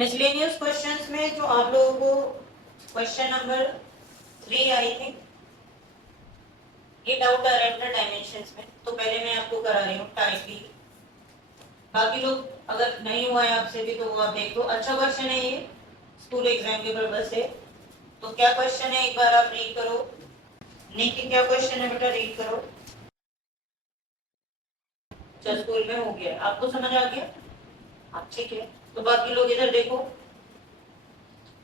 Miscellaneous questions में जो आप लोगों को क्वेश्चन नंबर 3 आई थिंक ये डाउट आ रहा है अपना डायमेंशंस में, तो पहले मैं आपको करा रही हूँ टाइप बी। बाकी लोग अगर नहीं हुआ है आपसे भी तो वो आप देख लो। अच्छा क्वेश्चन है ये, स्कूल एग्जाम के पर्पज से। तो क्या क्वेश्चन है एक बार आप रीड करो। नीति क्या क्वेश्चन है बेटा, रीड करो। चल स्कूल में हो गया, आपको समझ आ गया? आप ठीक है। तो बाकी लोग इधर देखो।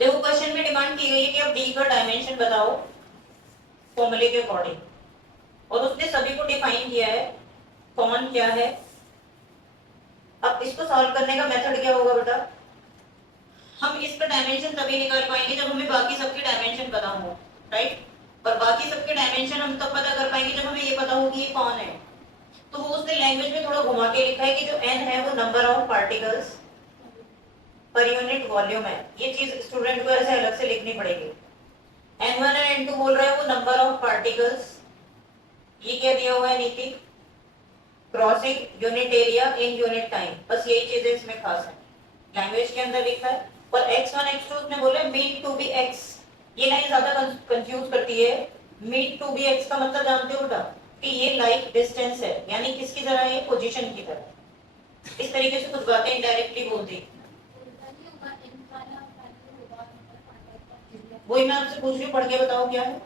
देखो क्वेश्चन में डिमांड की गई है कि आप डी का डायमेंशन बताओ फॉर्मूले के अकॉर्डिंग, और उसने सभी को डिफाइन किया है कौन क्या है। अब इसको सॉल्व करने का मेथड क्या होगा बेटा? हम इसका डायमेंशन तभी निकाल पाएंगे जब हमें बाकी सबके डायमेंशन पता हो, राइट? और बाकी सबके डायमेंशन हम तब पता कर पाएंगे जब हमें ये पता हो कि ये कौन है। तो वो उसने लैंग्वेज में थोड़ा घुमा के लिखा है कि जो n है वो number of particles per unit volume है। ये चीज स्टूडेंट को ऐसे अलग से लिखनी पड़ेगी। n1 और n2 बोल रहा है वो नंबर ऑफ पार्टिकल्स। ये क्या दिया हुआ है नीति? Crossing unit area in unit time. बस यही चीजें इसमें खास है, लैंग्वेज के अंदर लिखा है। और x1 x2 उसने बोले मीन टू बी x। ये लाइन ज्यादा कंफ्यूज करती है। मीन टू बी x का मतलब जानते हो बेटा कि ये लाइक डिस्टेंस है, यानी किसकी तरह है? पोजीशन की तरह। इस तरीके से कुछ बातें इनडायरेक्टली बोलती। वही मैं आपसे पूछ रही हूँ, पढ़ के बताओ क्या है।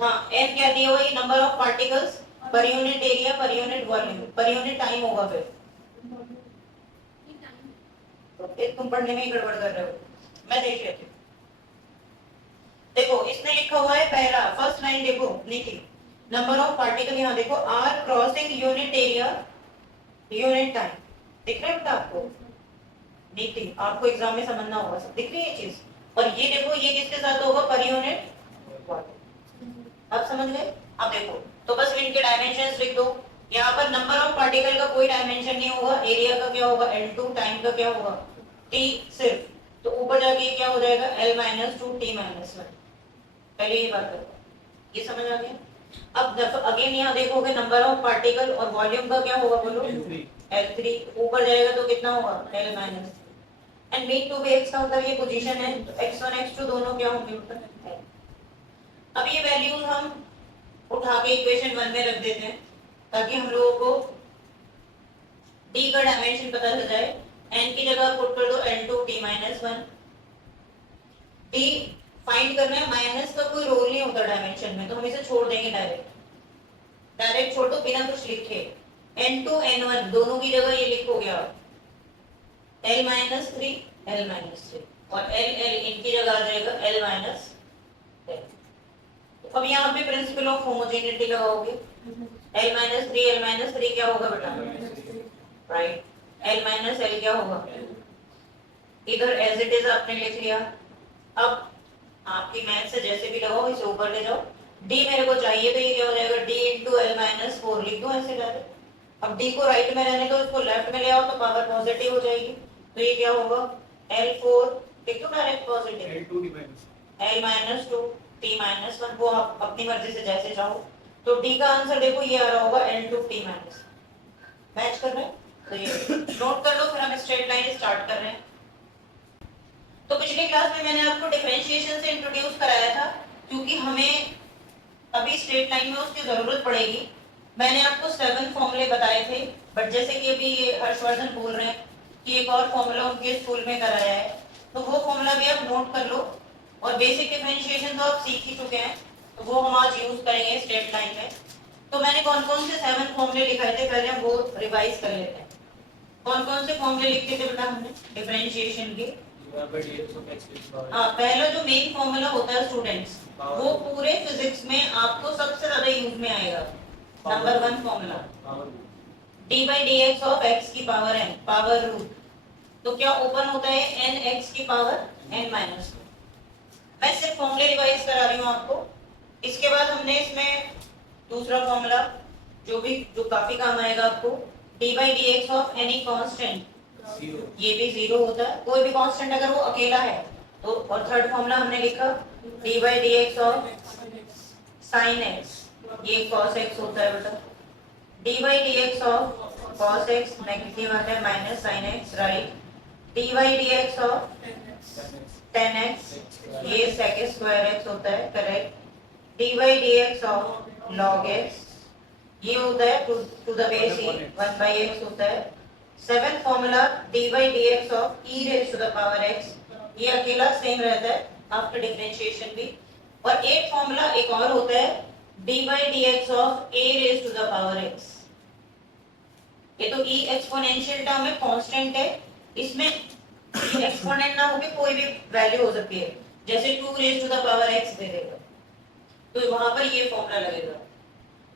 हाँ, n क्या दिया हुआ? ये number of particles per unit area per unit volume per unit time होगा। फिर तो तुम पढ़ने में ही गड़बड़ कर रहे हो, मैं देख लेती हूँ। देखो इसने लिखा हुआ है पहला फर्स्ट लाइन, देखो नीति नंबर ऑफ पार्टिकल, यहाँ देखो are crossing unit area unit time. दिख रहा है बेटा आपको? नीति आपको एग्जाम में समझना होगा, सब दिख रही है ये चीज। और ये देखो ये किसके साथ होगा? Per unit. आप समझ गए? अब देखो तो बस इनके डायमेंशंस लिख दो। यहाँ पर नंबर ऑफ पार्टिकल का कोई डायमेंशन नहीं होगा, एरिया का क्या होगा? L2, टाइम का क्या होगा? T सिर्फ। तो ऊपर जाके ये क्या हो जाएगा? L-2 T-1। पहले ये बात करो, ये समझ आ गया? अब अगेन यहाँ देखोगे नंबर ऑफ पार्टिकल और वॉल्यूम का क्या होगा बोलो? L3। ऊपर जाएगा तो कितना होगा? L-। And mean to be x का मतलब ये पोजीशन है, तो x1 x2 दोनों क्या होंगे ऊपर? अब ये वैल्यूज हम उठा के इक्वेशन 1 में रख देते हैं ताकि हम लोगों को d का डायमेंशन पता चल जाए। n की जगह पुट कर दो L2 T-1। d फाइंड करना है, माइनस का कोई रोल नहीं होता डायमेंशन में, तो हम इसे छोड़ देंगे डायरेक्ट छोड़ दो बिना कुछ लिखे। n2 n1 दोनों की जगह ये लिखोगे आप L-3 L-3 और L इनकी जगह आ जाएगा L-3। अब यहाँ पे प्रिंसिपल ऑफ होमोजेनिटी लगाओगे। L-3 क्या होगा बेटा? राइट। L क्या होगा? इधर एज इट इज आपने लिख लिया। अब आपकी मैथ से जैसे भी लगाओ इसे ऊपर ले जाओ। D मेरे को चाहिए तो ये क्या हो जाएगा? D इंटू L-4 लिख दो ऐसे डायरेक्ट। अब D को राइट में रहने दो, इसको लेफ्ट में ले आओ तो पावर पॉजिटिव हो जाएगी। तो ये क्या होगा? L4 लिख दो डायरेक्ट पॉजिटिव। L-2 T-1 वो आप अपनी मर्जी से जैसे चाहो। तो D का आंसर देखो ये आ रहा होगा L2 T-। मैच कर रहे हैं? तो ये नोट कर लो, फिर हम स्ट्रेट लाइन स्टार्ट कर रहे हैं। तो पिछली क्लास में मैंने आपको डिफरेंशिएशन से इंट्रोड्यूस कराया था, क्योंकि हमें अभी स्ट्रेट लाइन में उसकी जरूरत पड़ेगी। मैंने आपको 7 फॉर्मूले बताए थे, बट जैसे कि अभी ये हर्षवर्धन बोल रहे हैं कि एक और फॉर्मूला उनके स्कूल में कराया है, तो वो फॉर्मूला भी आप नोट कर लो। और बेसिक डिफरेंशिएशन तो आप सीख ही चुके हैं, तो वो हम आज यूज करेंगे स्ट्रेट लाइन में। तो मैंने कौन कौन से 7 फॉर्मूले लिखाए थे, पहले हम वो रिवाइज कर लेते हैं। कौन कौन से फॉर्मूले लिखे थे बेटा हमने डिफरेंशिएशन के? हाँ, पहला जो मेन फॉर्मूला होता है स्टूडेंट्स, वो पूरे फिजिक्स में आपको सबसे ज्यादा यूज में आएगा। Number 1 formula d/dx of x की पावर n पावर रूट। तो क्या ओपन होता है n(x की पावर n-2)। मैं सिर्फ फॉर्मूले रिवाइज करा रही हूँ आपको। इसके बाद हमने इसमें दूसरा फॉर्मूला जो काफी काम आएगा आपको, d/dx ऑफ एनी कांस्टेंट, ये भी 0 होता है, कोई भी कांस्टेंट अगर वो अकेला है तो। और थर्ड फॉर्मूला हमने लिखा d/dx ऑफ sin x, ये cos x होता है बेटा। d/dx of cos x negative आता है minus sin x, right. dy dx of 10x, ये sec स्क्वायर x होता है, correct. dy dx of log x, ये होता है to the base e 1/x होता है। Seventh formula dy dx of e raise to the power x, ये अकेला सेम रहता है आफ्टर डिफरेंशिएशन भी। और एक फॉर्मूला एक और होता है dy dx of a raise to the power x, ये तो e एक्सपोनेंशियल टर्म है, कांस्टेंट है, इसमें एक्सपोनेंट ना होके कोई भी वैल्यू हो सकती है, जैसे 2 raise to the power x दे देगा तो वहां पर ये फॉर्मूला लगेगा।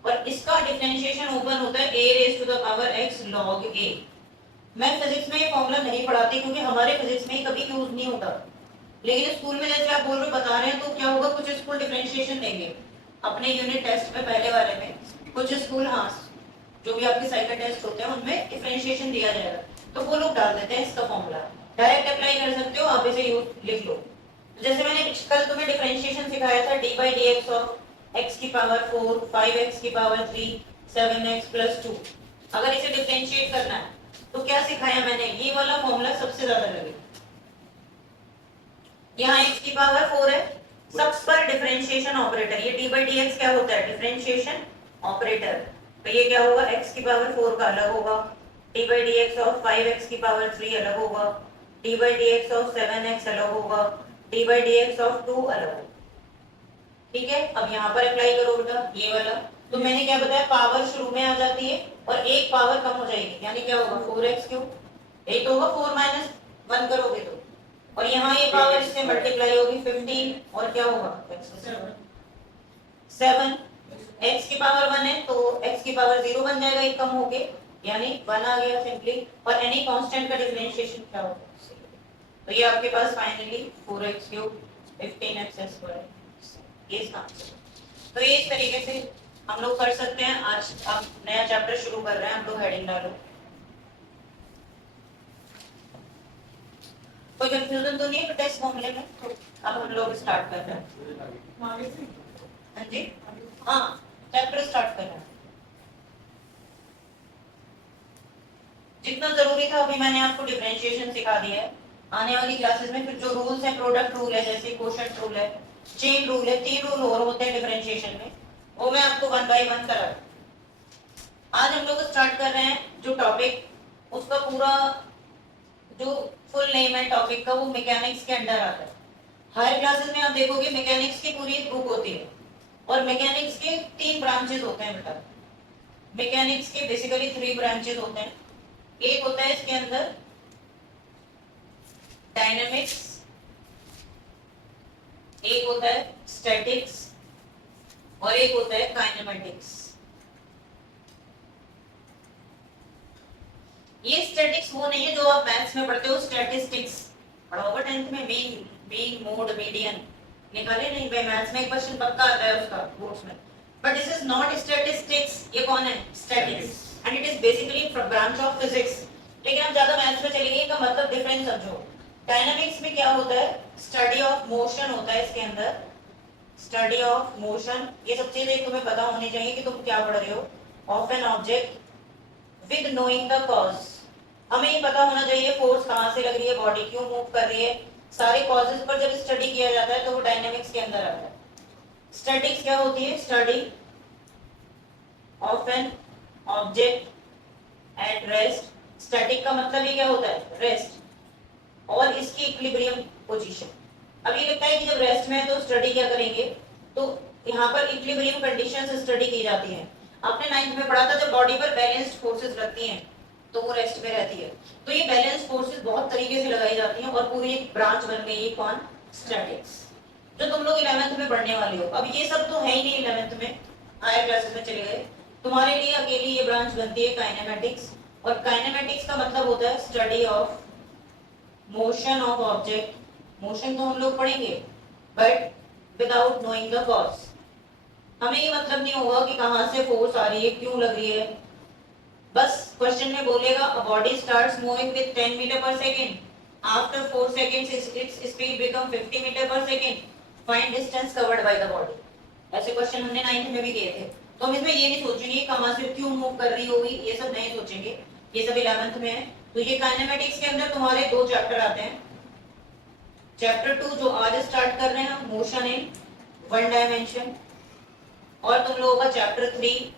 और इसका डिफरेंशिएशन ओपन होता है a raise to the power x log a। मैं फिजिक्स में ये फॉर्मूला नहीं पढ़ाती क्योंकि हमारे फिजिक्स में कभी यूज नहीं होता, लेकिन स्कूल में जैसे आप बोल रहे बता रहे हैं तो क्या होगा, कुछ स्कूल डिफरेंशिएशन देंगे अपने यूनिट टेस्ट में पहले वाले में, कुछ स्कूल हाँ जो भी आपके साइकिल टेस्ट होते हैं उनमें डिफरेंशिएशन दिया जाएगा तो वो लोग डाल देते हैं इसका फॉर्मूला, डायरेक्ट अप्लाई कर सकते हो आप, इसे यूज लिख लो। जैसे मैंने कल तुम्हें डिफरेंशिएशन सिखाया था dy dx ऑफ x की पावर 4 5x की पावर 3 7x + 2, अगर इसे डिफरेंशिएट करना है तो क्या सिखाया मैंने, ये वाला फॉर्मूला सबसे ज्यादा लगेगा। यहाँ x की पावर 4 है, सब पर डिफरेंशिएशन ऑपरेटर, ये dy dx क्या होता है, डिफरेंशिएशन ऑपरेटर, तो ये क्या होगा x की पावर 4 का अलग होगा, dy dx ऑफ 5x की पावर 3 अलग होगा, dy dx ऑफ 7x अलग होगा, dy dx ऑफ 2 अलग होगा। ठीक है, अब यहाँ पर अप्लाई करो बेटा ये वाला, तो मैंने क्या बताया, पावर शुरू में आ जाती है और एक पावर कम हो जाएगी, यानी क्या होगा 4x3, एक होगा 4 - 1 करोगे तो, और यहाँ ये पावर इससे मल्टीप्लाई होगी 15 और क्या होगा 7, x की पावर 1 है तो x की पावर 0 बन जाएगा, एक कम होके यानी 1 आ गया सिंपली। और एनी कांस्टेंट का डिफरेंशिएशन क्या होगा, तो ये आपके पास फाइनली 4x3 15x², ये इसका आंसर। तो ये इस तरीके से हम लोग कर सकते हैं। आज आप नया चैप्टर शुरू कर रहे हैं, हम लोग हेडिंग डालो। कोई कंफ्यूजन तो नहीं है बेटा इस फॉर्मूले में, तो अब हम लोग स्टार्ट कर रहे हैं। हाँ जी, हाँ चैप्टर स्टार्ट कर रहे हैं। जितना जरूरी था अभी मैंने आपको डिफरेंशिएशन सिखा दिया है, आने वाली क्लासेस में फिर जो रूल्स हैं, प्रोडक्ट रूल है, जैसे क्वोशंट रूल है, चेन रूल है, 3 रूल और होते हैं डिफरेंशिएशन में, वो मैं आपको 1 बाय 1 करा। आज हम लोग स्टार्ट कर रहे हैं जो टॉपिक, उसका पूरा जो फुल नेम है टॉपिक का, वो मैकेनिक्स के अंडर आता है। हर क्लासेस में आप देखोगे मैकेनिक्स की पूरी बुक होती है, और मैकेनिक्स के 3 ब्रांचेस होते हैं बेटा। मैकेनिक्स के बेसिकली 3 ब्रांचेस होते हैं। एक होता है इसके अंदर डायनामिक्स, एक होता है स्टैटिक्स और एक होता है काइनेमेटिक्स। ये स्टैटिक्स वो नहीं है जो आप मैथ्स में पढ़ते हो, स्टैटिस्टिक्स पढ़ा होगा 10th में, मीन मोड मीडियन निकाले नहीं भाई, मैथ्स में एक क्वेश्चन पक्का आता है उसका बोर्ड्स में, but this is not statistics. ये कौन है, statics, and it is basically branch of physics. लेकिन आप ज्यादा मैथ्स में चलेंगे का मतलब डिफरेंस समझो। डायनामिक्स में क्या होता है, स्टडी ऑफ मोशन होता है इसके अंदर, स्टडी ऑफ मोशन। ये सब चीजें तुम्हें पता होनी चाहिए कि तुम क्या पढ़ रहे हो। Of an object with knowing the cause, हमें ये पता होना चाहिए फोर्स कहाँ से लग रही है, बॉडी क्यों मूव कर रही है, सारे कॉजेस पर जब स्टडी किया जाता है तो वो डायनामिक्स के अंदर आता है। स्टैटिक्स क्या होती है, study of an object at rest. Static का मतलब ये क्या होता है, रेस्ट, और इसकी इक्विलिब्रियम पोजीशन। अब ये लगता है कि जब रेस्ट में है तो स्टडी क्या करेंगे, तो यहाँ पर इक्विलिब्रियम कंडीशंस स्टडी की जाती है। आपने 9th में पढ़ा था जब बॉडी पर बैलेंस्ड फोर्सेस लगती हैं तो वो रेस्ट में रहती है। तो ये बैलेंस फोर्सेस बहुत तरीके से लगाई जाती हैं और पूरी एक ब्रांच बन गई है कौन, स्टैटिक्स, जो तुम लोग 11th में पढ़ने वाले हो। अब ये सब तो है ही नहीं 11th में, हायर क्लासेस में चले गए। तुम्हारे लिए अकेली ये ब्रांच बनती है काइनेमेटिक्स, और काइनेमेटिक्स का मतलब होता है study of motion of object. Motion तो हम लोग पढ़ेंगे but without knowing the cause. हमें ये मतलब नहीं होगा कि कहाँ से फोर्स आ रही है, क्यों लग रही है, बस क्वेश्चन में बोलेगा a body starts moving with 10 metre per second, after 4 seconds its speed become 50 metre per second, find distance covered by the body. ऐसे क्वेश्चन हमने 9th में भी किए थे। तो हम इसमें ये नहीं सोचेंगे कहाँ से क्यों मूव कर रही होगी, ये सब नहीं सोचेंगे। ये सब 11th में है। तो ये काइनेमेटिक्स के अंदर तुम्हारे 2 चैप्टर आते हैं। चैप्टर 2 जो आज स्टार्ट कर रहे हैं हम, मोशन इन 1 डायमेंशन, और तुम लोगों का chapter 3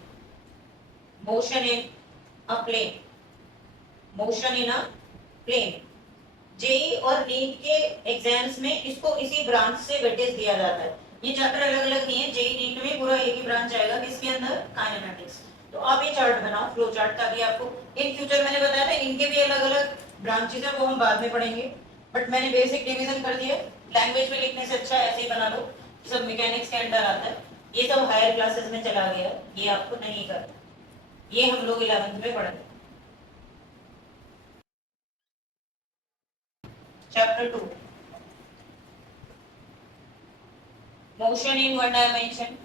motion in a plane, motion in a plane. JEE और नीट के एग्जाम्स में इसको इसी ब्रांच से वेटेज दिया जाता है। ये चैप्टर अलग अलग नहीं है, जेई नीट में पूरा एक ही ब्रांच आएगा किसके अंदर, काइनेमेटिक्स। तो आप ये चार्ट बनाओ, फ्लो चार्ट, ताकि आपको इन फ्यूचर, मैंने बताया था इनके भी अलग अलग ब्रांचेस है, वो हम बाद में पढ़ेंगे, बट मैंने बेसिक डिवीजन कर दिया। लैंग्वेज में लिखने से अच्छा ऐसे ही बना लो, सब मैकेनिक्स के अंडर आता है। ये सब हायर क्लासेस में चला गया, ये आपको नहीं करना, ये हम लोग 11th में पढ़ेंगे। चैप्टर 2 मोशन इन 1 डायमेंशन,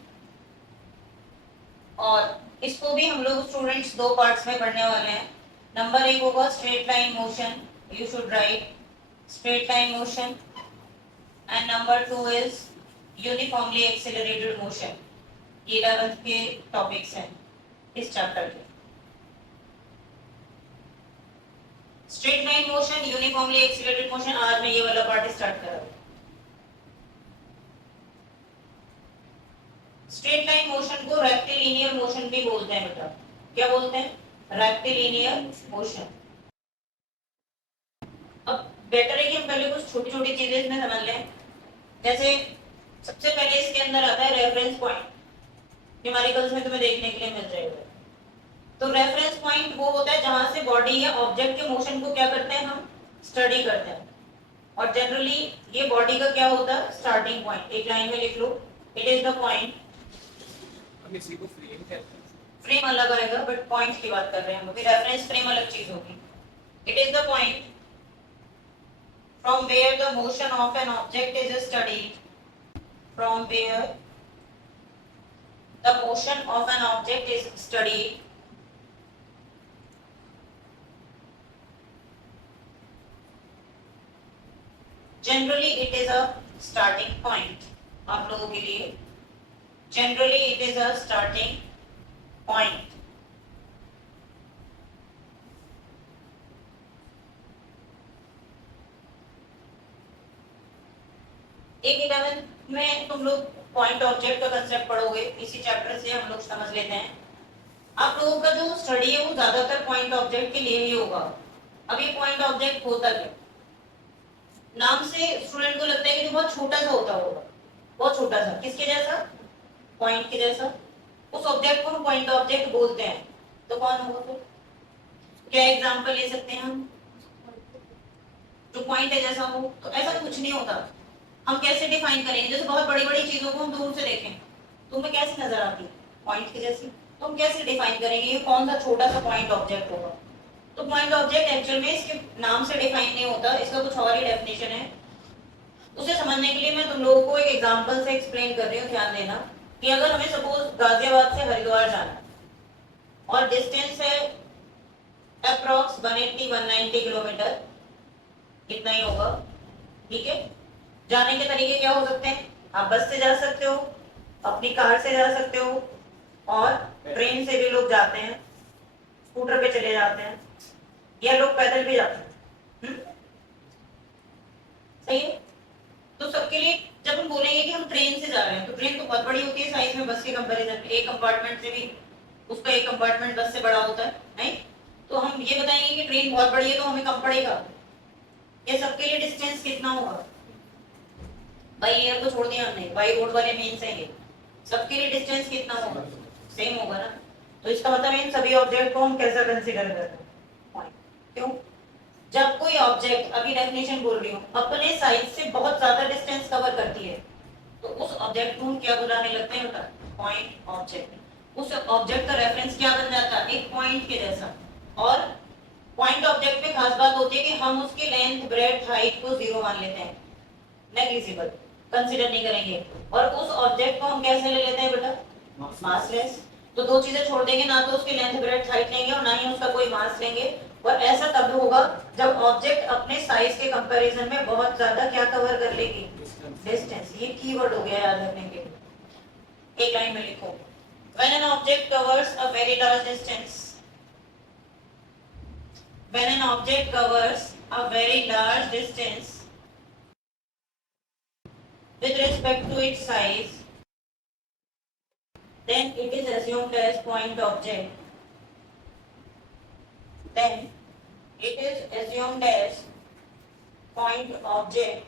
और इसको भी हम लोग स्टूडेंट्स 2 पार्ट्स में पढ़ने वाले हैं। नंबर 1 होगा straight line motion, you should write straight line motion, and number 2 is uniformly accelerated motion. ये 11th के टॉपिक्स हैं इस चैप्टर के। Straight line motion, uniformly accelerated motion, आज मैं ये वाला पार्ट स्टार्ट कर रहा हूं। स्ट्रेट लाइन मोशन को रेक्टिलिनियर मोशन भी बोलते हैं बेटा। क्या बोलते हैं? Rectilinear motion. अब बेटर है कि हम पहले कुछ छोटी छोटी चीजें इसमें समझ लें। जैसे सबसे पहले इसके अंदर आता है रेफरेंस पॉइंट, न्यूमेरिकल्स में तुम्हें देखने के लिए मिल जाएगा। तो रेफरेंस पॉइंट वो होता है जहां से बॉडी या ऑब्जेक्ट के मोशन को क्या करते हैं, हम स्टडी करते हैं। और जनरली ये बॉडी का क्या होता है, स्टार्टिंग पॉइंट। एक लाइन में लिख लो, इट इज द पॉइंट। इसी को फ्रेम कहते हैं। फ्रेम अलग आएगा, बट पॉइंट की बात कर रहे हैं हम अभी, रेफरेंस फ्रेम अलग चीज होगी। It is the point from where the motion of an object is studied, from where the motion of an object is studied, generally it is a starting point। आप लोगों के लिए generally it is a starting point। एक 11th में तुम लोग point object का concept पढ़ोगे, इसी चैप्टर से हम लोग समझ लेते हैं। आप लोगों का जो स्टडी है वो ज्यादातर पॉइंट ऑब्जेक्ट के लिए ही होगा। अब ये पॉइंट ऑब्जेक्ट होता क्या, नाम से स्टूडेंट को लगता है कि जो बहुत छोटा सा होता होगा, बहुत छोटा सा, किसके जैसा, पॉइंट के जैसा। उस ऑब्जेक्ट को हम पॉइंट ऑब्जेक्ट बोलते हैं। तो कौन होगा फिर, क्या एग्जांपल ले सकते हैं हम, जो पॉइंट है जैसा हो। तो ऐसा कुछ नहीं होता। हम कैसे डिफाइन करेंगे, जैसे बहुत बड़ी बड़ी चीजों को हम दूर से देखें तो हमें कैसी नजर आती है, पॉइंट के जैसी। तो हम कैसे डिफाइन करेंगे ये कौन सा छोटा सा पॉइंट ऑब्जेक्ट होगा। तो पॉइंट ऑब्जेक्ट एक्चुअल में इसके नाम से डिफाइन नहीं होता, इसका कुछ और ही डेफिनेशन है। उसे समझने के लिए मैं तुम लोगों को एक एग्जांपल से एक्सप्लेन कर रही हूँ। ध्यान देना कि अगर हमें सपोज गाजियाबाद से हरिद्वार जाना है और डिस्टेंस है अप्रॉक्स 180-190 किलोमीटर, इतना ही होगा, ठीक है। जाने के तरीके क्या हो सकते हैं, आप बस से जा सकते हो, अपनी कार से जा सकते हो, और ट्रेन से भी लोग जाते हैं, स्कूटर पे चले जाते हैं, या लोग पैदल भी जाते हैं। सही है। तो सबके लिए जब हम बोलेंगे कि हम ट्रेन से जा रहे हैं, तो ट्रेन तो बहुत बड़ी होती है साइज में, बस के कंपैरिजन में। एक कंपार्टमेंट से भी उसका एक कंपार्टमेंट बस से बड़ा होता है, नहीं। तो हम ये बताएंगे कि ट्रेन बहुत बड़ी है तो हमें कम पड़ेगा। ये सबके लिए डिस्टेंस कितना होगा, बाई एयर को छोड़ दिया हमने, बाई रोड वाले मीन्स हैं ये, सबके लिए डिस्टेंस कितना होगा, सेम होगा ना। तो इसका मतलब इन सभी ऑब्जेक्ट को हम कैसा कंसीडर करते हैं, क्यों। जब कोई ऑब्जेक्ट, अभी डेफिनेशन बोल रही हूँ, अपने साइज से बहुत ज्यादा डिस्टेंस कवर करती है तो उस ऑब्जेक्ट को हम क्या बुलाने लगते हैं बेटा, पॉइंट ऑब्जेक्ट। उस ऑब्जेक्ट का रेफरेंस क्या बन जाता है, एक पॉइंट के जैसा। और पॉइंट ऑब्जेक्ट में खास बात होती है कि हम उसके लेंथ, ब्रेड्थ, हाइट को जीरो मान लेते हैं, नेग्लिजिबल, कंसीडर नहीं करेंगे। और उस ऑब्जेक्ट को हम कैसे ले लेते हैं बेटा, मासलेस। तो दो चीजें छोड़ देंगे, ना तो उसकी लेंथ, ब्रेड्थ, हाइट लेंगे और ना ही उसका कोई मास लेंगे। और ऐसा तब होगा जब ऑब्जेक्ट अपने साइज के कंपैरिजन में बहुत ज्यादा क्या कवर कर लेगी, डिस्टेंस। ये कीवर्ड हो गया याद रखने के लिए। एक लाइन में लिखो, when an object covers a very large distance, when an object covers a very large distance with respect to its size, then it is assumed as point object. Then it is assumed as point object.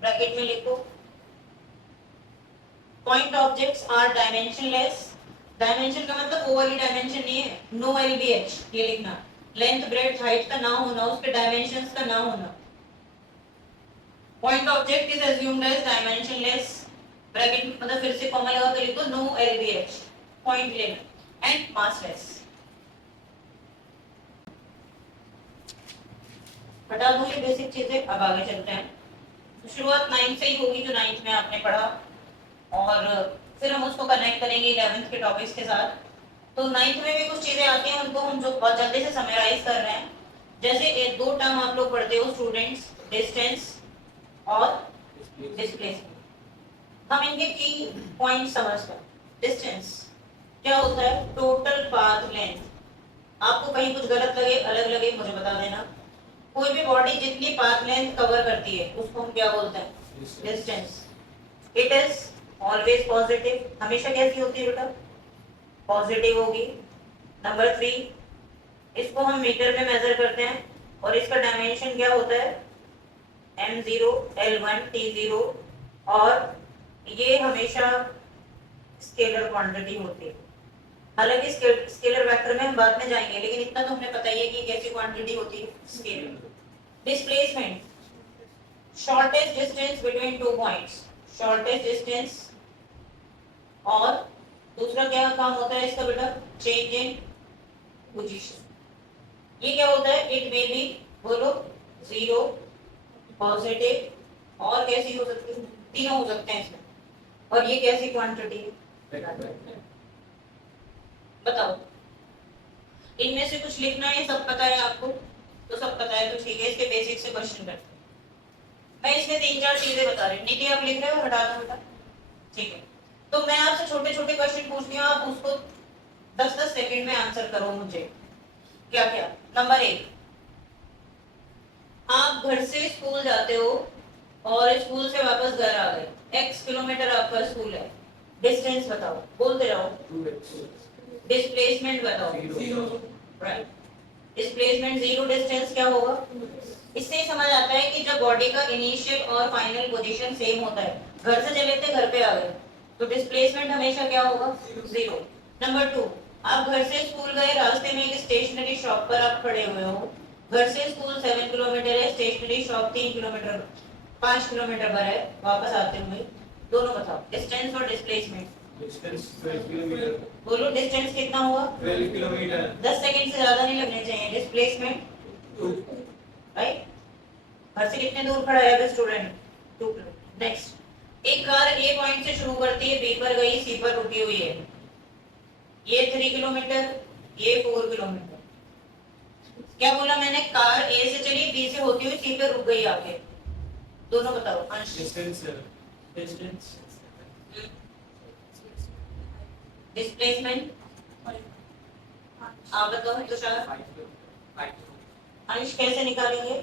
Bracket में लिखो, point objects are dimensionless. Dimension का मतलब वो वाली dimension नहीं है, no LBH, ये लिखना. लेंथ ब्रेड्थ हाइट का ना होना, उसके डायमेंशंस का ना होना. Point object is assumed as dimensionless. Bracket मतलब फिर से कॉमा लगा के लिखो, नो LBH, पॉइंट लेना, एंड मासलेस. हटा दो ये बेसिक चीजें, अब आगे चलते हैं. शुरुआत 9th से ही होगी जो 9th में आपने पढ़ा, और फिर हम उसको कनेक्ट करेंगे 11th के टॉपिक्स के साथ. तो 9th में भी कुछ चीजें आती हैं, उनको हम जो बहुत जल्दी से समराइज कर रहे हैं. जैसे एक दो टर्म आप लोग पढ़ते हो स्टूडेंट्स, डिस्टेंस और डिस्प्लेसमेंट. हम इनके की पॉइंट समझते हैं. डिस्टेंस क्या होता है? Total path length. आपको कहीं कुछ गलत लगे, अलग लगे, मुझे बता देना. कोई भी बॉडी जितनी पाथ लेंथ कवर करती है उसको हम क्या बोलते हैं? Distance. It is always positive. हमेशा कैसी होती है बेटा? पॉजिटिव होगी. नंबर 3, इसको हम मीटर में मेजर करते हैं और इसका डायमेंशन क्या होता है? m0, l1, t0, और ये हमेशा स्केलर क्वांटिटी होती है. हालांकि स्केलर वेक्टर में हम बाद में जाएंगे, लेकिन इतना तो हमें पता ही है कि कैसी क्वांटिटी होती है, scalar. Displacement, shortest distance between two points. Shortest distance. और दूसरा क्या काम होता है इसका बेटा? Change in position. ये क्या होता है? इट मे बी, बोलो, 0, पॉजिटिव, और कैसी हो सकती है? तीनों हो सकते हैं इसमें. और ये कैसी क्वांटिटी है बताओ? इनमें से कुछ लिखना है. सब पता है आपको? तो सब पता है तो ठीक है. इसके बेसिक से क्वेश्चन करते हैं. मैं इसमें 3-4 चीजें बता रही हूँ. नीति आप लिख रहे हो? हटा दो बेटा. ठीक है. तो मैं आपसे छोटे छोटे क्वेश्चन पूछती हूँ, आप उसको 10-10 सेकंड में आंसर करो मुझे. क्या क्या? नंबर 1, आप घर से स्कूल जाते हो और स्कूल से वापस घर आ गए. x किलोमीटर आपका स्कूल है. डिस्टेंस बताओ, बोलते रहो. डिस्प्लेसमेंट बताओ. राइट. डिस्प्लेसमेंट 0, डिस्टेंस क्या होगा? इससे ही समझ आता है कि जब बॉडी का इनिशियल और फाइनल पोजीशन सेम होता है, घर से चले थे घर पे आ गए, तो डिस्प्लेसमेंट हमेशा क्या होगा? 0. नंबर 2, आप घर से स्कूल गए, रास्ते में एक स्टेशनरी शॉप पर आप खड़े हुए हो. घर से स्कूल 7 किलोमीटर है, स्टेशनरी शॉप 3 किलोमीटर 5 किलोमीटर पर है. वापस आते हुए दोनों बताओ, डिस्टेंस और डिस्प्लेसमेंट. Distance 12 kilometre. बोलो डिस्टेंस कितना हुआ? 12 किलोमीटर. 10 सेकंड से ज्यादा नहीं लगने चाहिए. डिस्प्लेसमेंट 2. राइट. घर से कितने दूर खड़ा है स्टूडेंट? 2 किलोमीटर. नेक्स्ट, एक कार ए पॉइंट से शुरू करती है, बी पर गई, सी पर रुकी हुई है. ये 3 किलोमीटर, ये 4 किलोमीटर. क्या बोला मैंने? कार ए से चली, बी से होती हुई सी पे रुक गई आके. दोनों बताओ. अंश. डिस्टेंस. डिस्टेंस. डिस्प्लेसमेंट आप बताओ तुषार. 5. अंश कैसे निकालेंगे?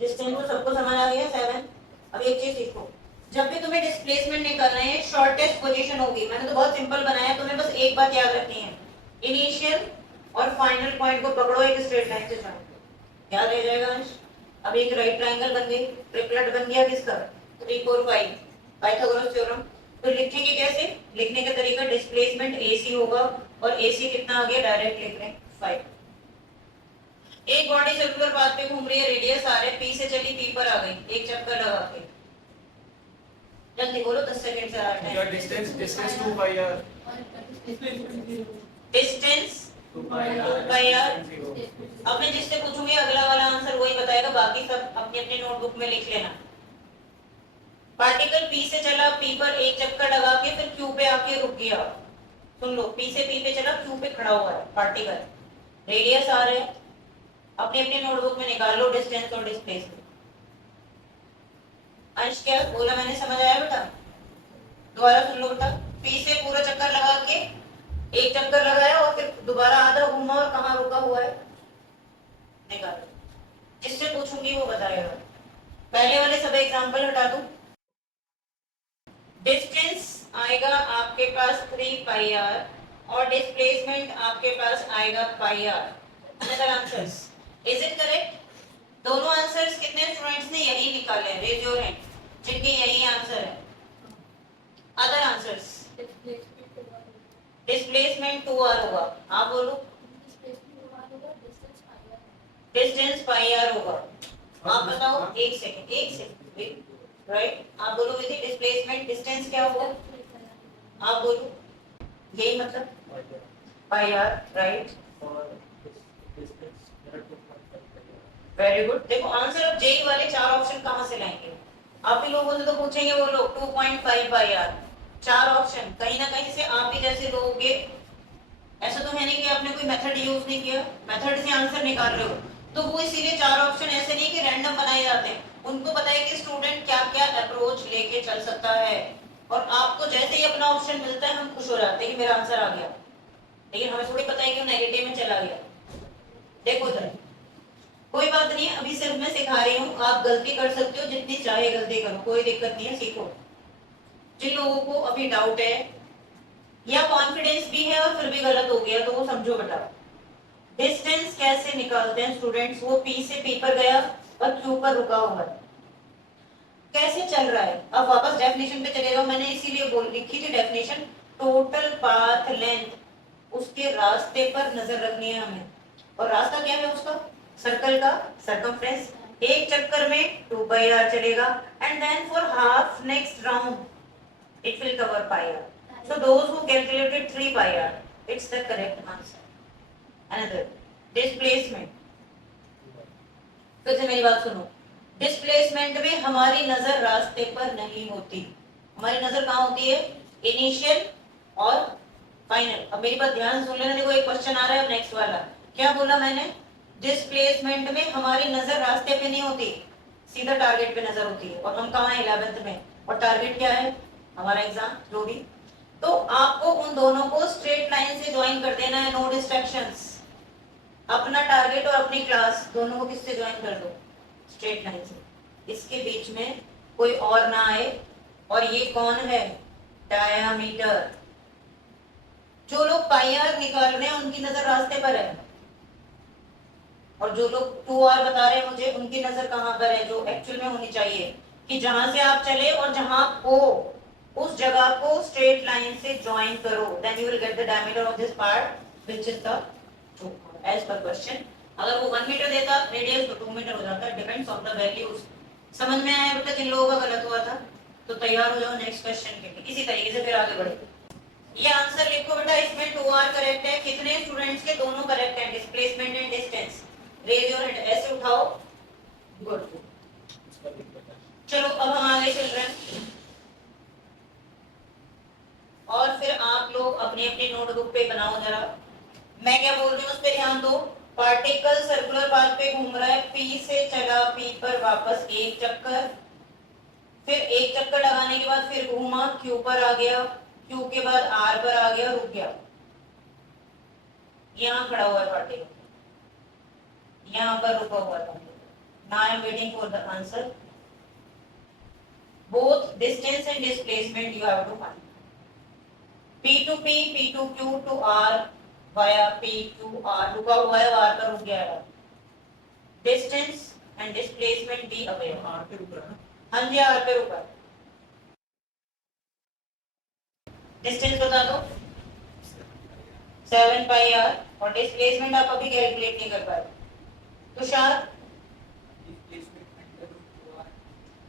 डिस्टेंस तो सबको समझ आ गया 7. अब एक चीज सीखो, जब भी तुम्हें डिस्प्लेसमेंट निकालना है, शॉर्टेस्ट पोजीशन होगी. मैंने तो बहुत सिंपल बनाया, तुम्हें बस एक बात याद रखनी है, इनिशियल और फाइनल पॉइंट को पकड़ो, एक स्ट्रेट लाइन से जाओ. क्या रह जाएगा अंश? अब एक राइट ट्रायंगल बन गई, ट्रिपलेट बन गया किसका? 3, 4, 5, पाइथागोरस थ्योरम. तो लिखेंगे कैसे? लिखने का तरीका, डिस्प्लेसमेंट AC होगा, और AC कितना आ गया? डायरेक्ट लिख रहे हैं 5. एक बॉडी सर्कुलर पाथ पे घूम रही है, रेडियस R है, P से चली P पर आ गई, एक चक्कर लगा के. जल्दी बोलो, 10 सेकंड से आ रहा योर है. Distance 2 pi r. Distance 2 pi r. 2 pi r. अब मैं जिससे पूछूंगी अगला वाला आंसर वही बताएगा, बाकी सब अपनी अपनी नोटबुक में लिख लेना. पार्टिकल P से चला, P पर एक चक्कर लगा के फिर Q पे आके रुक गया. सुन लो, P से P पे चला, Q पे खड़ा हुआ है पार्टिकल, रेडियस R है. अपनी अपनी नोटबुक में निकाल लो डिस्टेंस और डिस्प्लेसमेंट. अंश क्या बोला मैंने, समझ आया बेटा? दोबारा सुन लो बेटा. P से पूरा चक्कर लगा के एक चक्कर लगाया और फिर दोबारा आधा घूमा और कहाँ रुका हुआ है? निकालो, जिससे पूछूंगी वो बताएगा। पहले वाले सब एग्जांपल हटा दूं। डिस्टेंस आएगा आपके पास 3 पाई आर और डिस्प्लेसमेंट आपके पास आएगा pi R. Another answers, is it correct? दोनों आंसर्स कितने स्टूडेंट्स ने यही निकाले? रेज योर हैंड जिनके यही आंसर है। अदर आंसर्स, डिस्प्लेसमेंट 2r होगा, आप बोलो। डिस्टेंस पाई आर होगा, आप बताओ। एक सेकंड, राइट, आप बोलो विधि। डिस्प्लेसमेंट डिस्टेंस क्या होगा, आप बोलो। यही मतलब पाई आर, राइट। Very good. देखो आंसर अब जेई वाले 4 ऑप्शन कहां से लाएंगे? आप भी लोगों से तो पूछेंगे वो लोग 2.5 पाई आर, 4 ऑप्शन कहीं ना कहीं से आप भी जैसे लोगे। ऐसा तो है नहीं कि आपने कोई मेथड यूज नहीं किया, मेथड से आंसर निकाल रहे हो। तो वो इसीलिए 4 ऑप्शन ऐसे नहीं कि रैंडम बनाए जाते हैं, उनको पता है कि स्टूडेंट क्या क्या अप्रोच लेके चल सकता है। और आपको जैसे ही अपना ऑप्शन मिलता है हम खुश हो जाते हैं कि मेरा आंसर आ गया, लेकिन हमें थोड़ी पता है कि वो नेगेटिव में चला गया। देखो जरा, कोई बात नहीं है, अभी सिर्फ मैं सिखा रही हूँ, आप गलती कर सकते हो, जितनी चाहे गलती करो, कोई दिक्कत नहीं है, सीखो। जिन लोगों को अभी डाउट है या कॉन्फिडेंस भी है और फिर भी गलत हो गया तो वो समझो बेटा। डिस्टेंस कैसे निकालते हैं स्टूडेंट्स? वो पी से पी पर गया और क्यू पर रुका हुआ है, कैसे चल रहा है? अब वापस डेफिनेशन पे चले जाओ, मैंने इसीलिए बोल लिखी थी डेफिनेशन। टोटल पाथ लेंथ, उसके रास्ते पर नजर रखनी है हमें। और रास्ता क्या है उसका? सर्कल का सर्कमफ्रेंस। एक चक्कर में 2 पाई आर चलेगा and then for half next round it will cover pi r. So those who calculated 3 pi r, it's the correct answer. Another, displacement. फिर से मेरी बात सुनो। डिस्प्लेसमेंट में हमारी नजर रास्ते पर नहीं होती, हमारी नजर कहाँ होती है? इनिशियल और फाइनल। अब मेरी बात ध्यान सुन लेना, देखो एक क्वेश्चन आ रहा है अब नेक्स्ट वाला। क्या बोला मैंने? डिस्प्लेसमेंट में हमारी नजर रास्ते पे नहीं होती, सीधा टारगेट पे नजर होती है। और हम कहाँ हैं? 11th में। और टारगेट क्या है? हमारा एग्जाम, जो भी। तो आपको उन दोनों को स्ट्रेट लाइन से ज्वाइन कर देना है, नो डिस्ट्रैक्शंस। अपना टारगेट और अपनी क्लास दोनों को किससे ज्वाइन कर दो? स्ट्रेट लाइन से। इसके बीच में कोई और ना आए। और ये कौन है? डायामीटर। जो लोग पाई आर निकाल रहे हैं उनकी नजर रास्ते पर है, और जो लोग 2r बता रहे हैं मुझे, उनकी नजर कहां पर है? जो एक्चुअल में होनी चाहिए कि जहां से आप चले और जहां हो उस जगह को स्ट्रेट लाइन से ज्वाइन करो, then you will get the diameter of this part which is the as per question. अगर वो 1 मीटर देता रेडियस तो 2 मीटर हो जाता, डिपेंड्स ऑन द वैल्यूज। समझ में आया बेटा? जिन लोगों का गलत हुआ था तो तैयार हो जाओ नेक्स्ट क्वेश्चन के लिए। इसी तरीके से फिर आगे बढ़ो। ये आंसर लिखो बेटा, इसमें 2r करेक्ट है। कितने स्टूडेंट्स के दोनों करेक्ट हैं? Displacement and distance. Raise your hand, ऐसे उठाओ। गुड। चलो अब हम आगे चल रहे हैं, और फिर आप लोग अपनी अपनी नोटबुक पे बनाओ जरा। मैं क्या बोल रही हूँ उस पर ध्यान दो। पार्टिकल सर्कुलर पाथ पे घूम रहा है, पी से चला पी पर वापस एक चक्कर, फिर एक चक्कर लगाने के बाद फिर घूमा, क्यू पर आ गया, क्यू के बाद आर पर आ गया, रुक गया। यहाँ खड़ा हुआ है पार्टिकल, यहाँ पर रुका हुआ था। Now I am waiting for the answer. Both distance and displacement you have to find. P to P, P to Q to R via P to R, रुका हुआ है, R पर रुक गया है। Distance and displacement be aware। R पे रुक रहा है। हाँ जी, R पे रुका। Distance बता दो 7 pi R, और displacement आप अभी कैलकुलेट नहीं कर पाए। Tushar,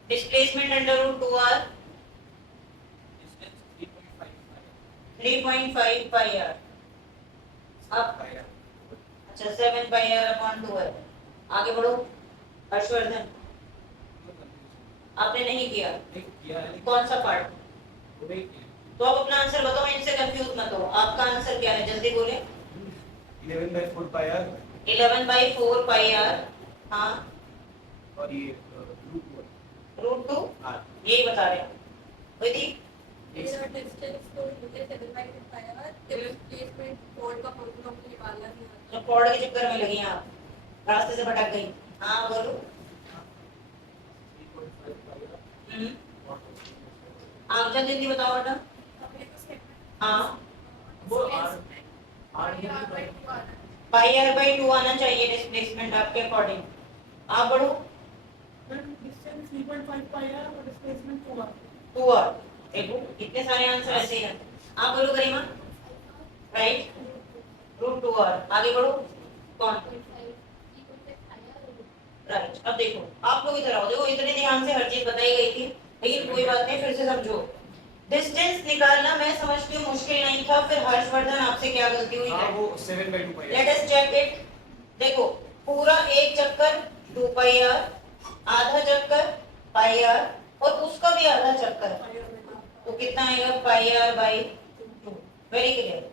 displacement under root 2R 3.5 pi r। अब अच्छा 7 pi r upon 2 है। आगे बढ़ो हर्षवर्धन, आपने नहीं किया? कौन सा पार्ट? तो आप अपना आंसर बताओ, इनसे कंफ्यूज मत हो। आपका आंसर क्या है, जल्दी बोले। 11/4 pi r। 11/4 pi r। हाँ, और ये रूट 2 r। यही बता रहे हैं विधि। तो पॉड के चक्कर में लगी हैं आप। रास्ते से भटक गई। हाँ बोलो। 3.5 पाया हम्म, और आप जल्दी जल्दी बताओ बेटा। हाँ वो आर पाई आर बाई 2 आना चाहिए डिस्प्लेसमेंट आपके अकॉर्डिंग। आप बढ़ो। डिस्टेंस 3.5 पाई है और डिस्प्लेसमेंट 2 2 आर। देखो इतने सारे आंसर ऐसे ही हैं। आप बोलो गरिमा। Right, root 2 are. आगे बढ़ो। कौन? राइट। अब देखो आप लोग इधर आओ। देखो इतने ध्यान से हर चीज बताई गई थी, लेकिन कोई बात नहीं, फिर से समझो। डिस्टेंस निकालना मैं समझती हूँ मुश्किल नहीं था, फिर हर्षवर्धन आपसे क्या गलती हुई? हाँ वो 7/2 पाया। Let us check it. देखो पूरा एक चक्कर 2 पाई आर, आधा चक्कर पाई आर, और उसका भी आधा चक्कर, तो कितना आएगा? Pi R by 2। Very clear.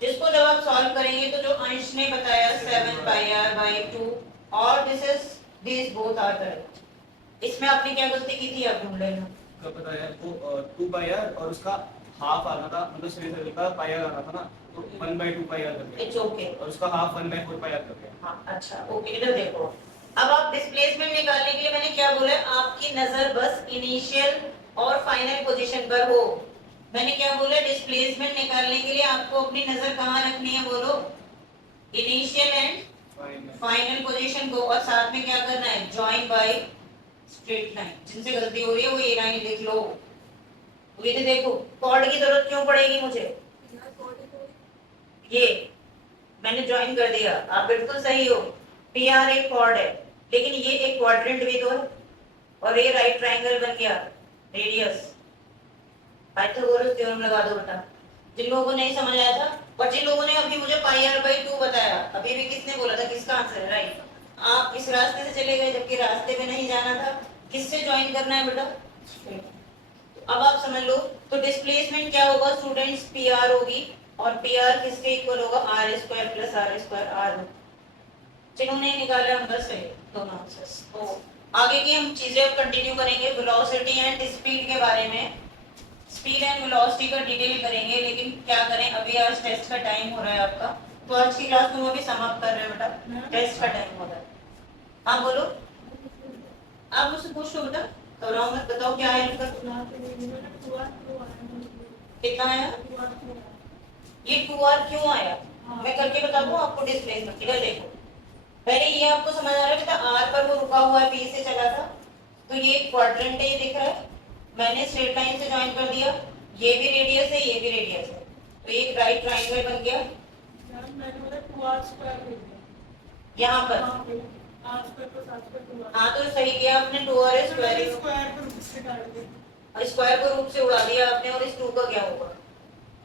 जिसको जब आप सॉल्व करेंगे तो जो अंश ने बताया 7 पाई आर बाई 2 और दिस बोथ आर करेक्ट। इसमें आपने क्या गलती की थी आप ढूंढ लेना। कब पता है वो 2 पाया और उसका हाफ आना था, मतलब सीधे सीधे का पाया आना था ना, तो 1/2 पाया कर दिया इट्स ओके। और उसका हाफ 1/4 पाया कर दिया। हाँ अच्छा ओके। इधर देखो, अब आप डिस्प्लेसमेंट निकालने के लिए मैंने क्या बोला? आपकी नजर बस इनिशियल और फाइनल पोजीशन पर हो। मैंने क्या बोला? डिस्प्लेसमेंट निकालने के लिए आपको अपनी नजर कहाँ रखनी है? बोलो। इनिशियल एंड फाइनल पोजीशन को, और साथ में क्या करना है? Join by straight line. जिनसे गलती हो रही है वो ये लाइन लिख लो। तो ये देखो कॉर्ड की जरूरत क्यों पड़ेगी मुझे? ये मैंने ज्वाइन कर दिया, आप बिल्कुल सही हो। पी आर एक कॉर्ड है, लेकिन ये एक क्वाड्रेंट भी तो है, और ये राइट ट्रायंगल बन गया रेडियस। पाइथागोरस थ्योरम लगा दो बेटा, जिन लोगों को नहीं समझ आया था। और जिन लोगों ने अभी मुझे पाई आर बाई 2 बताया, अभी भी किसने बोला था किसका आंसर है? राइट। आप इस रास्ते से चले गए जबकि रास्ते में नहीं जाना था। किससे ज्वाइन करना है बेटा? तो अब आप समझ लो। तो डिस्प्लेसमेंट क्या होगा स्टूडेंट्स? पी आर होगी, और पी आर किसके इक्वल होगा? R square plus r square r. जिन्होंने निकाला हम बस है दोनों आंसर्स। तो आगे की हम चीजें अब कंटिन्यू करेंगे वेलोसिटी एंड स्पीड के बारे में। स्पीड एंड वेलोसिटी का डिटेल करेंगे, लेकिन क्या करें अभी आज टेस्ट का टाइम हो रहा है आपका, तो आज की क्लास को हम अभी समाप्त कर रहे हैं बेटा, टेस्ट का टाइम हो रहा है। हाँ बोलो, आप मुझसे पूछ लो बेटा, घबराओ मत, बताओ क्या है इनका? कितना आया? ये 2r क्यों आया? मैं करके बता दूं आपको डिस्प्लेसमेंट। इधर देखो, पहले ये आपको समझ आ रहा है बेटा, r पर वो रुका हुआ है, p से चला था, तो ये क्वाड्रेंट है, ये दिख रहा है। मैंने स्ट्रेट लाइन से ज्वाइन कर दिया, ये भी रेडियस है, ये भी रेडियस है, तो ये एक राइट ट्रायंगल बन गया। यहाँ पर हाँ तो सही किया आपने, 2r स्क्वायर स्क्वायर को रूट से उड़ा दिया आपने, और इस 2 का क्या होगा?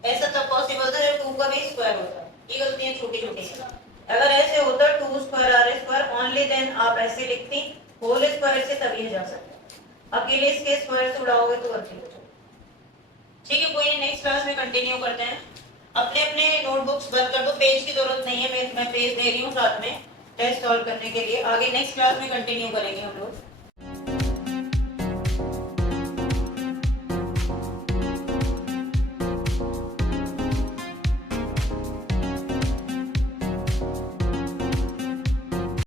ऐसा तब पॉसिबल था जब 2 का भी स्क्वायर होता। ये गलतियां छोटी छोटी हैं। अगर ऐसे होता 2 square r square only, then आप ऐसे लिखती होल स्क्वायर से, तभी जा सकता। अकेले इसके स्क्वायर से उड़ाओगे तो गलती हो जाएगी। ठीक है, कोई नहीं, नेक्स्ट क्लास में कंटिन्यू करते हैं। अपने अपने नोटबुक्स बंद कर दो, पेज की जरूरत नहीं है, मैं पेज दे रही हूँ साथ में टेस्ट सॉल्व करने के लिए। आगे नेक्स्ट क्लास में कंटिन्यू करेंगे हम लोग।